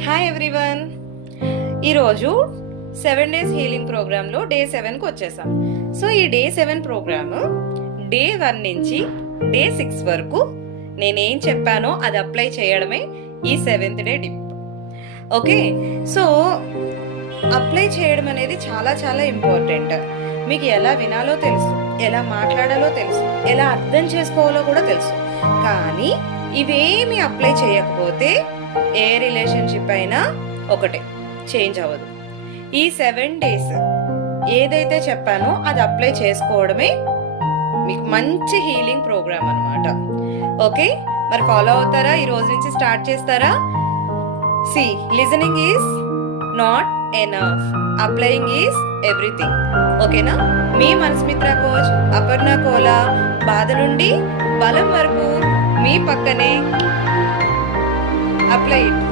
Hi everyone. ఈరోజు 7 days healing ప్రోగ్రాంలో day 7కి వచ్చేసాం. సో ఈ డే 7 ప్రోగ్రామ్ డే 1 నుంచి డే 6 వరకు నేనేం చెప్పానో అది అప్లై చేయడమే ఈ 7th day dip. Okay, so apply చేయడం అనేది చాలా చాలా ఇంపార్టెంట్. మీకు ఎలా వినాలో తెలుసు, ఎలా మాట్లాడాలో తెలుసు, ఎలా అర్థం చేసుకోవాలో కూడా తెలుసు. కానీ ఇవేమి అప్లై చేయకపోతే ఏ రిలేషన్షిప్ అయినా ఒకటే, చేంజ్ అవ్వదు. ఈ 7 డేస్ ఏదైతే చెప్పానో అది అప్లై చేసుకోవడమే మీకు మంచి హీలింగ్ ప్రోగ్రామ్ అన్నమాట. ఓకే, మరి ఫాలో అవుతారా? ఈ రోజు నుంచి స్టార్ట్ చేస్తారా? See, listening is not enough, applying is everything. ఓకేనా? మీ మనస్మిత్ర కోచ్ అపర్ణ కోలా. బాధ నుండి బలం వరకు మీ పక్కనే. Apply it.